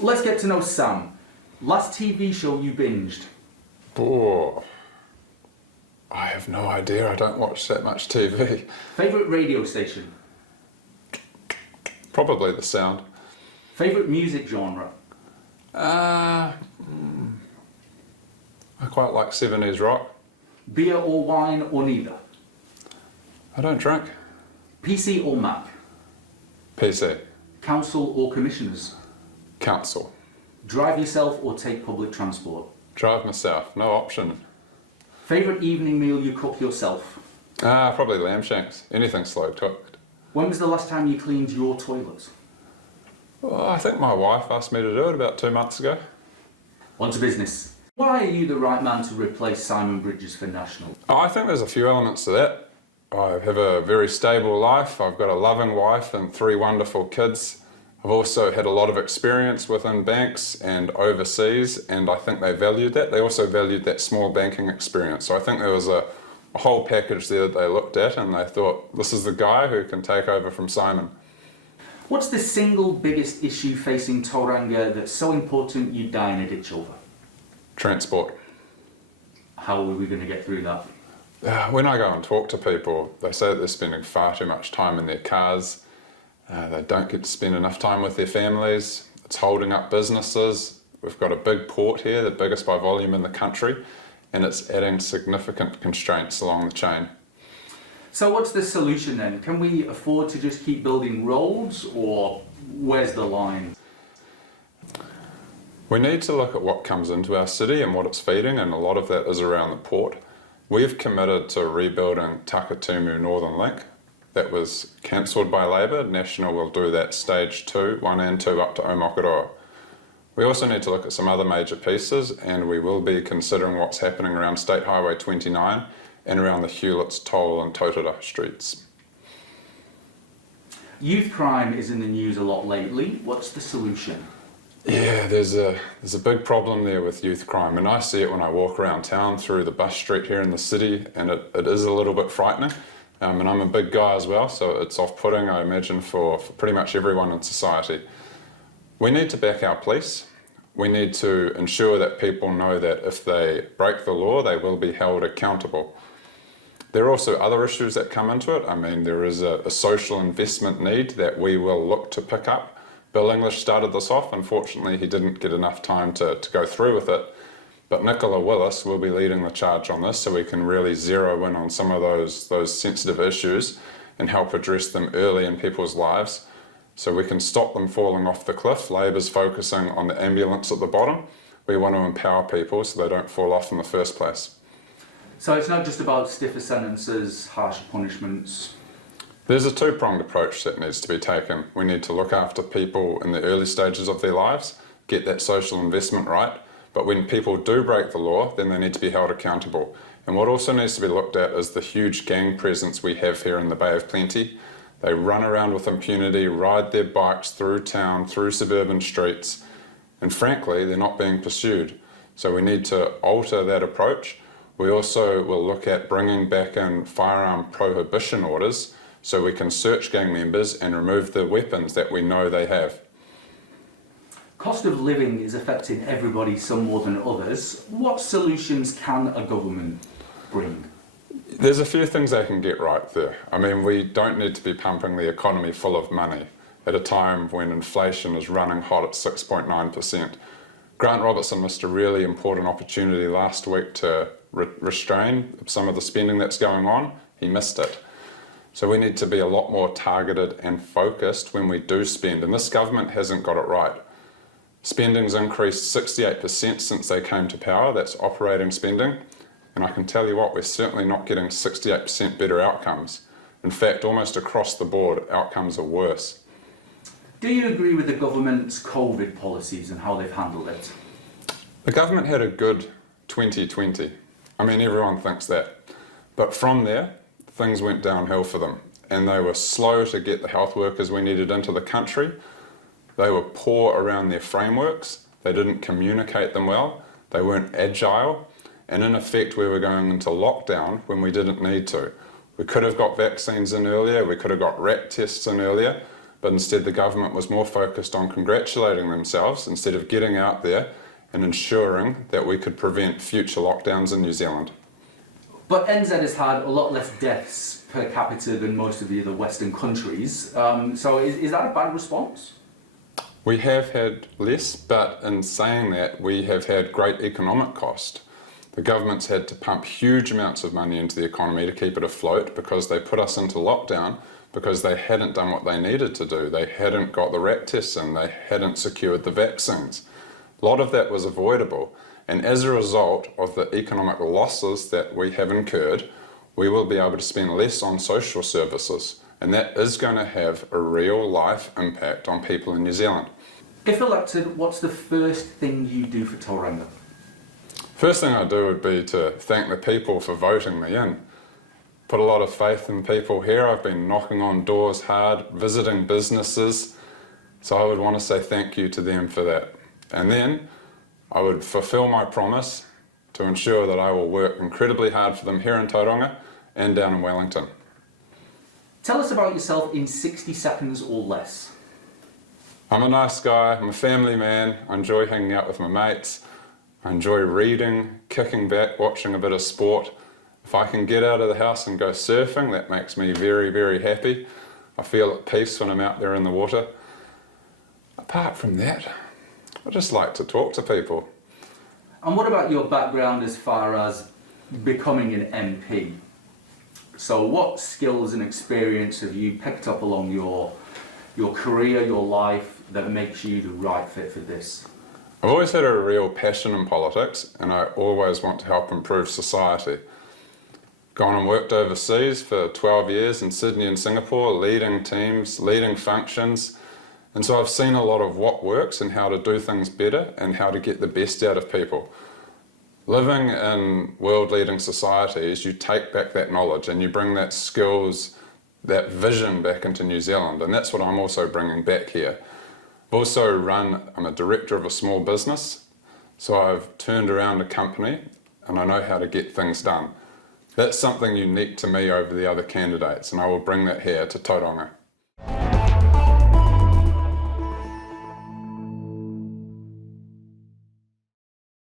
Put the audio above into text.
Let's get to know Sam. Last TV show you binged? Oh, I have no idea. I don't watch that much TV. Favourite radio station? Probably The Sound. Favourite music genre? I quite like 70s rock. Beer or wine or neither? I don't drink. PC or Mac? PC. Council or commissioners? Council. Drive yourself or take public transport? Drive myself, no option. Favourite evening meal you cook yourself? Probably lamb shanks. Anything slow cooked. When was the last time you cleaned your toilets? Well, I think my wife asked me to do it about 2 months ago. On to business. Why are you the right man to replace Simon Bridges for National? I think there's a few elements to that. I have a very stable life. I've got a loving wife and 3 wonderful kids. I've also had a lot of experience within banks and overseas, and I think they valued that. They also valued that small banking experience. So I think there was a whole package there that they looked at and they thought, this is the guy who can take over from Simon. What's the single biggest issue facing Tauranga that's so important you'd die in a ditch over? Transport. How are we going to get through that? When I go and talk to people, they say that they're spending far too much time in their cars. They don't get to spend enough time with their families. It's holding up businesses. We've got a big port here, the biggest by volume in the country, and it's adding significant constraints along the chain. So what's the solution then? Can we afford to just keep building roads, or where's the line? We need to look at what comes into our city and what it's feeding, and a lot of that is around the port. We've committed to rebuilding Takatumu Northern Link. That was cancelled by Labour. National will do that stage 2, 1 and 2 up to Omokaroa. We also need to look at some other major pieces, and we will be considering what's happening around State Highway 29 and around the Hewlett's Toll and Totara streets. Youth crime is in the news a lot lately. What's the solution? Yeah, there's a big problem there with youth crime, and I see it when I walk around town through the bus street here in the city, and it is a little bit frightening. And I'm a big guy as well, so it's off-putting, I imagine, for pretty much everyone in society. We need to back our police. We need to ensure that people know that if they break the law, they will be held accountable. There are also other issues that come into it. I mean, there is a social investment need that we will look to pick up. Bill English started this off. Unfortunately, he didn't get enough time to go through with it. But Nicola Willis will be leading the charge on this, so we can really zero in on some of those sensitive issues and help address them early in people's lives so we can stop them falling off the cliff. Labour's focusing on the ambulance at the bottom. We want to empower people so they don't fall off in the first place. So it's not just about stiffer sentences, harsher punishments. There's a 2-pronged approach that needs to be taken. We need to look after people in the early stages of their lives, get that social investment right. But when people do break the law, then they need to be held accountable. And what also needs to be looked at is the huge gang presence we have here in the Bay of Plenty. They run around with impunity, ride their bikes through town, through suburban streets, and frankly, they're not being pursued. So we need to alter that approach. We also will look at bringing back in firearm prohibition orders so we can search gang members and remove the weapons that we know they have. Cost of living is affecting everybody some more than others. What solutions can a government bring? There's a few things they can get right there. I mean, we don't need to be pumping the economy full of money at a time when inflation is running hot at 6.9%. Grant Robertson missed a really important opportunity last week to restrain some of the spending that's going on. He missed it. So we need to be a lot more targeted and focused when we do spend, and this government hasn't got it right. Spending's increased 68% since they came to power. That's operating spending. And I can tell you what, we're certainly not getting 68% better outcomes. In fact, almost across the board, outcomes are worse. Do you agree with the government's COVID policies and how they've handled it? The government had a good 2020. I mean, everyone thinks that. But from there, things went downhill for them. And they were slow to get the health workers we needed into the country. They were poor around their frameworks. They didn't communicate them well. They weren't agile. And in effect, we were going into lockdown when we didn't need to. We could have got vaccines in earlier. We could have got rat tests in earlier. but instead the government was more focused on congratulating themselves instead of getting out there and ensuring that we could prevent future lockdowns in New Zealand. But NZ has had a lot less deaths per capita than most of the other Western countries. So is that a bad response? We have had less, but in saying that, we have had great economic cost. The government's had to pump huge amounts of money into the economy to keep it afloat because they put us into lockdown because they hadn't done what they needed to do. They hadn't got the RAT tests in, they hadn't secured the vaccines. A lot of that was avoidable, and as a result of the economic losses that we have incurred, we will be able to spend less on social services, and that is going to have a real life impact on people in New Zealand. If elected, what's the first thing you do for Tauranga? First thing I do would be to thank the people for voting me in. Put a lot of faith in people here. I've been knocking on doors hard, visiting businesses, so I would want to say thank you to them for that. And then I would fulfill my promise to ensure that I will work incredibly hard for them here in Tauranga and down in Wellington. Tell us about yourself in 60 seconds or less. I'm a nice guy, I'm a family man, I enjoy hanging out with my mates, I enjoy reading, kicking back, watching a bit of sport. If I can get out of the house and go surfing, that makes me very, very happy. I feel at peace when I'm out there in the water. Apart from that, I just like to talk to people. And what about your background as far as becoming an MP? So what skills and experience have you picked up along your career, your life, that makes you the right fit for this? I've always had a real passion in politics, and I always want to help improve society. Gone and worked overseas for 12 years in Sydney and Singapore, leading teams, leading functions, and so I've seen a lot of what works and how to do things better and how to get the best out of people. Living in world-leading societies, you take back that knowledge and you bring that skills, that vision back into New Zealand, and that's what I'm also bringing back here. I'm a director of a small business, so I've turned around a company and I know how to get things done. That's something unique to me over the other candidates, and I will bring that here to Tauranga.